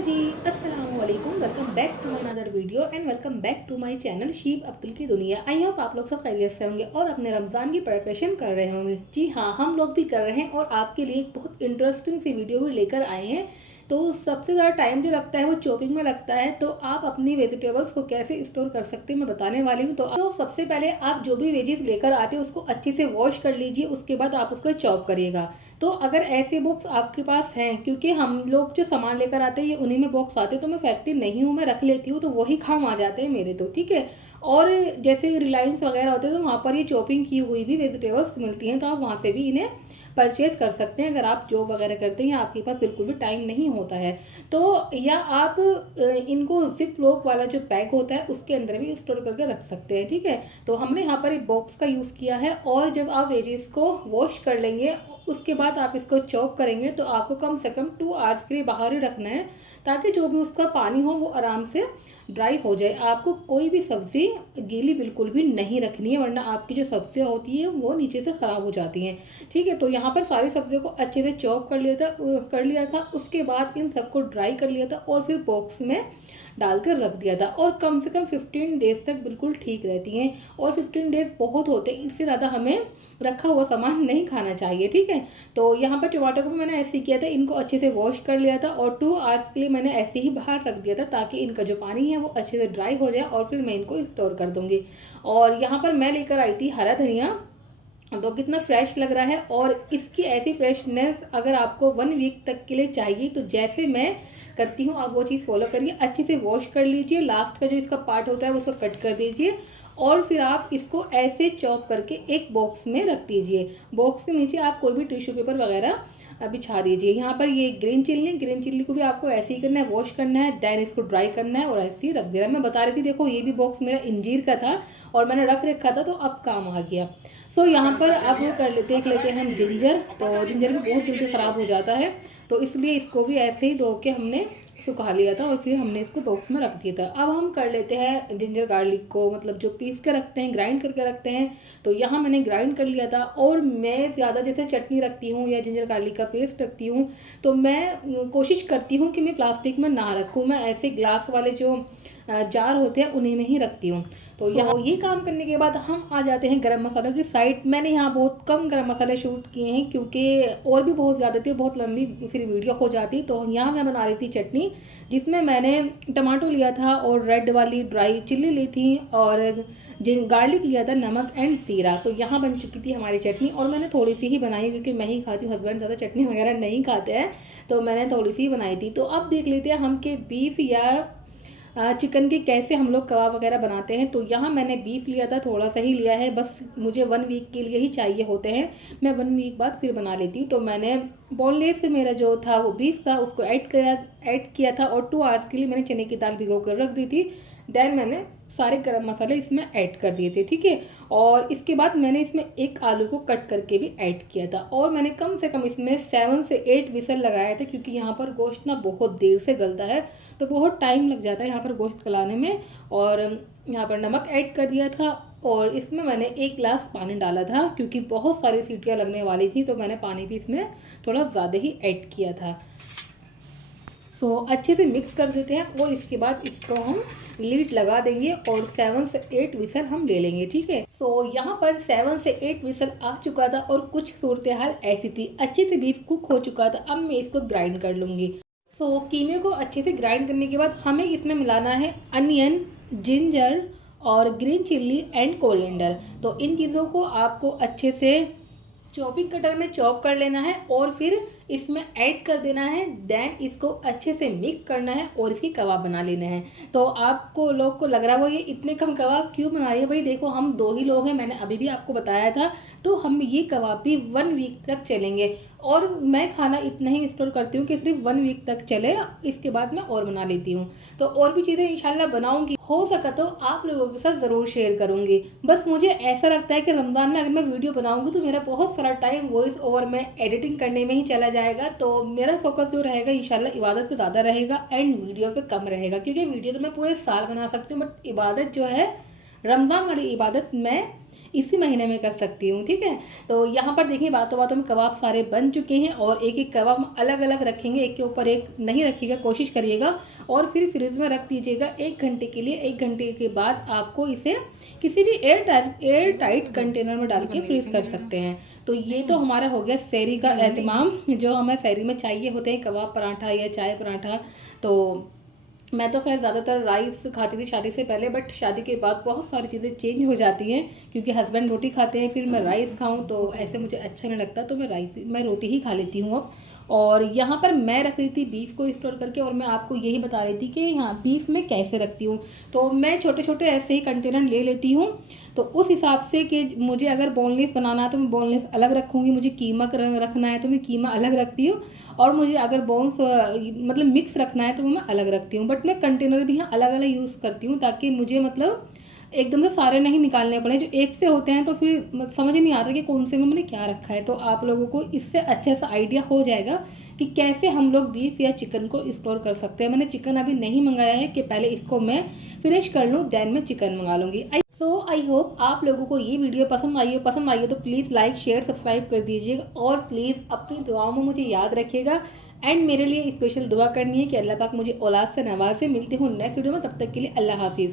जी, अस्सलाम वालेकुम। Welcome back to my another video and welcome back to my channel शीप अब्दुल की दुनिया। आई होप आप लोग सब खैरियत से होंगे और अपने रमज़ान की प्रिपरेशन कर रहे होंगे। जी हाँ, हम लोग भी कर रहे हैं और आपके लिए एक बहुत इंटरेस्टिंग सी वीडियो भी लेकर आए हैं। तो सबसे ज़्यादा टाइम जो लगता है वो चॉपिंग में लगता है, तो आप अपनी वेजिटेबल्स को कैसे स्टोर कर सकते हैं मैं बताने वाली हूँ। तो सबसे पहले आप जो भी वेजीज लेकर आते हैं उसको अच्छे से वॉश कर लीजिए, उसके बाद आप उसको चॉप करिएगा। तो अगर ऐसे बॉक्स आपके पास हैं, क्योंकि हम लोग जो सामान लेकर आते हैं ये उन्हीं में बॉक्स आते हैं, तो मैं फेंकती नहीं हूँ, मैं रख लेती हूँ, तो वही काम आ जाते हैं मेरे तो, ठीक है। और जैसे रिलायंस वगैरह होते हैं तो वहाँ पर ये चॉपिंग की हुई भी वेजिटेबल्स मिलती हैं, तो आप वहाँ से भी इन्हें परचेज कर सकते हैं अगर आप जॉब वगैरह करते हैं या आपके पास बिल्कुल भी टाइम नहीं होता है तो। या आप इनको जिप लॉक वाला जो पैक होता है उसके अंदर भी स्टोर करके रख सकते हैं, ठीक है। तो हमने यहाँ पर एक बॉक्स का यूज़ किया है और जब आप वेजीज को वॉश कर लेंगे उसके बाद आप इसको चॉप करेंगे तो आपको कम से कम 2 आवर्स के लिए बाहर ही रखना है, ताकि जो भी उसका पानी हो वो आराम से ड्राई हो जाए। आपको कोई भी सब्ज़ी गीली बिल्कुल भी नहीं रखनी है, वरना आपकी जो सब्जियां होती है वो नीचे से ख़राब हो जाती हैं, ठीक है। तो यहाँ पर सारी सब्जियों को अच्छे से चॉप कर लिया था, उसके बाद इन सबको ड्राई कर लिया था और फिर बॉक्स में डालकर रख दिया था। और कम से कम 15 डेज़ तक बिल्कुल ठीक रहती हैं, और 15 डेज़ बहुत होते हैं, इससे ज़्यादा हमें रखा हुआ सामान नहीं खाना चाहिए, ठीक है। तो यहाँ पर टमाटर को भी मैंने ऐसे ही किया था, इनको अच्छे से वॉश कर लिया था और 2 आवर्स के लिए मैंने ऐसे ही बाहर रख दिया था, ताकि इनका जो पानी है वो अच्छे से ड्राई हो जाए और फिर मैं इनको स्टोर कर दूँगी। और यहाँ पर मैं लेकर आई थी हरा धनिया, तो कितना फ्रेश लग रहा है। और इसकी ऐसी फ्रेशनेस अगर आपको 1 वीक तक के लिए चाहिए तो जैसे मैं करती हूँ आप वो चीज़ फॉलो करिए। अच्छे से वॉश कर लीजिए, लास्ट का जो इसका पार्ट होता है उसको कट कर दीजिए और फिर आप इसको ऐसे चॉप करके एक बॉक्स में रख दीजिए। बॉक्स के नीचे आप कोई भी टिश्यू पेपर वगैरह बिछा दीजिए। यहाँ पर ये ग्रीन चिल्ली को भी आपको ऐसे ही करना है, वॉश करना है, देन इसको ड्राई करना है और ऐसे ही रख देना है। मैं बता रही थी, देखो ये भी बॉक्स मेरा इंजीर का था और मैंने रख रखा था तो अब काम आ गया। सो यहाँ पर अब देख लेते हैं हम जिंजर। तो जिंजर भी बहुत जल्दी ख़राब हो जाता है, तो इसलिए इसको भी ऐसे ही धो के हमने सुखा लिया था और फिर हमने इसको बॉक्स में रख दिया था। अब हम कर लेते हैं जिंजर गार्लिक को, मतलब जो पीस के रखते हैं, ग्राइंड करके रखते हैं। तो यहाँ मैंने ग्राइंड कर लिया था और मैं ज़्यादा जैसे चटनी रखती हूँ या जिंजर गार्लिक का पेस्ट रखती हूँ तो मैं कोशिश करती हूँ कि मैं प्लास्टिक में ना रखूँ, मैं ऐसे ग्लास वाले जो जार होते हैं उन्हीं में ही रखती हूँ। तो यहाँ ये काम करने के बाद हम आ जाते हैं गरम मसालों की साइड। मैंने यहाँ बहुत कम गरम मसाले शूट किए हैं, क्योंकि और भी बहुत ज़्यादा थी, बहुत लंबी फिर वीडियो हो जाती। तो यहाँ मैं बना रही थी चटनी, जिसमें मैंने टमाटो लिया था और रेड वाली ड्राई चिल्ली ली थी और गार्लिक लिया था, नमक एंड जीरा। तो यहाँ बन चुकी थी हमारी चटनी और मैंने थोड़ी सी ही बनाई क्योंकि मैं ही खाती हूँ, हस्बैंड ज़्यादा चटनी वगैरह नहीं खाते हैं, तो मैंने थोड़ी सी ही बनाई थी। तो अब देख लेते हैं हम कि बीफ या चिकन के कैसे हम लोग कबाब वगैरह बनाते हैं। तो यहाँ मैंने बीफ लिया था, थोड़ा सा ही लिया है, बस मुझे 1 वीक के लिए ही चाहिए होते हैं, मैं 1 वीक बाद फिर बना लेती हूँ। तो मैंने बोनलेस से मेरा जो था वो बीफ था उसको ऐड किया था और 2 आवर्स के लिए मैंने चने की दाल भिगो कर रख दी थी। देन मैंने सारे गरम मसाले इसमें ऐड कर दिए थे, ठीक है। और इसके बाद मैंने इसमें एक आलू को कट करके भी ऐड किया था और मैंने कम से कम इसमें 7 से 8 विसल लगाए थे, क्योंकि यहाँ पर गोश्त ना बहुत देर से गलता है, तो बहुत टाइम लग जाता है यहाँ पर गोश्त गलाने में। और यहाँ पर नमक ऐड कर दिया था और इसमें मैंने 1 गिलास पानी डाला था, क्योंकि बहुत सारी सीटियाँ लगने वाली थी, तो मैंने पानी भी इसमें थोड़ा ज़्यादा ही ऐड किया था। सो अच्छे से मिक्स कर देते हैं और इसके बाद इसको हम लीड लगा देंगे और 7 से 8 विसल हम ले लेंगे, ठीक है। सो यहाँ पर 7 से 8 विसल आ चुका था और कुछ सूरत हाल ऐसी थी, अच्छे से बीफ कुक हो चुका था। अब मैं इसको ग्राइंड कर लूँगी। सो कीमे को अच्छे से ग्राइंड करने के बाद हमें इसमें मिलाना है अनियन, जिंजर और ग्रीन चिल्ली एंड कोरिएंडर। तो इन चीज़ों को आपको अच्छे से चॉपिंग कटर में चॉप कर लेना है और फिर इसमें ऐड कर देना है। देन इसको अच्छे से मिक्स करना है और इसकी कबाब बना लेना है। तो आपको लोग को लग रहा होगा ये इतने कम कबाब क्यों बना रही है भाई, देखो हम 2 ही लोग हैं, मैंने अभी भी आपको बताया था। तो हम ये कबाब भी 1 वीक तक चलेंगे और मैं खाना इतना ही स्टोर करती हूँ कि सिर्फ 1 वीक तक चले, इसके बाद मैं और बना लेती हूँ। तो और भी चीज़ें इंशाल्लाह बनाऊंगी, हो सका तो आप लोगों के साथ ज़रूर शेयर करूँगी। बस मुझे ऐसा लगता है कि रमज़ान में अगर मैं वीडियो बनाऊँगी तो मेरा बहुत सारा टाइम वॉइस ओवर में एडिटिंग करने में ही चला जाएगा, तो मेरा फोकस जो रहेगा इंशाल्लाह इबादत पे ज़्यादा रहेगा एंड वीडियो पे कम रहेगा, क्योंकि वीडियो तो मैं पूरे साल बना सकती हूँ, बट इबादत जो है, रमज़ान वाली इबादत मैं इसी महीने में कर सकती हूँ, ठीक है। तो यहाँ पर देखिए बातों बातों में कबाब सारे बन चुके हैं और एक एक कबाब हम अलग अलग रखेंगे, एक के ऊपर एक नहीं रखिएगा, कोशिश करिएगा। और फिर फ्रिज में रख दीजिएगा 1 घंटे के लिए। 1 घंटे के बाद आपको इसे किसी भी एयर टाइट कंटेनर में डाल के फ्रीज कर सकते हैं। तो ये तो हमारा हो गया सहरी का एहतमाम, जो हमें सहरी में चाहिए होते हैं, कबाब पराठा या चाय पराठा। तो मैं तो खैर ज़्यादातर राइस खाती थी शादी से पहले, बट शादी के बाद बहुत सारी चीज़ें चेंज हो जाती हैं, क्योंकि हस्बैंड रोटी खाते हैं, फिर मैं राइस खाऊं तो ऐसे मुझे अच्छा नहीं लगता, तो मैं रोटी ही खा लेती हूँ अब। और यहाँ पर मैं रख रही थी बीफ को स्टोर करके, और मैं आपको यही बता रही थी कि हाँ बीफ में कैसे रखती हूँ। तो मैं छोटे छोटे ऐसे ही कंटेनर ले लेती हूँ। तो उस हिसाब से कि मुझे अगर बोनलेस बनाना है तो मैं बोनलेस अलग रखूँगी, मुझे कीमा रखना है तो मैं कीमा अलग रखती हूँ, और मुझे अगर बोन्स मतलब मिक्स रखना है तो वो मैं अलग रखती हूँ। बट मैं कंटेनर भी यहाँ अलग अलग यूज़ करती हूँ, ताकि मुझे मतलब एकदम से सारे नहीं निकालने पड़े। जो एक से होते हैं तो फिर समझ नहीं आता कि कौन से में मैंने क्या रखा है। तो आप लोगों को इससे अच्छे सा आइडिया हो जाएगा कि कैसे हम लोग बीफ या चिकन को स्टोर कर सकते हैं। मैंने चिकन अभी नहीं मंगाया है कि पहले इसको मैं फिनिश कर लूँ, देन मैं चिकन मंगा लूँगी। आई होप आप लोगों को ये वीडियो पसंद आई हो तो प्लीज़ लाइक शेयर सब्सक्राइब कर दीजिएगा, और प्लीज़ अपनी दुआओं में मुझे याद रखिएगा। एंड मेरे लिए स्पेशल दुआ करनी है कि अल्लाह पाक मुझे औलाद से नवाजे। मिलती हूँ नेक्स्ट वीडियो में, तब तक के लिए अल्लाह हाफिज़।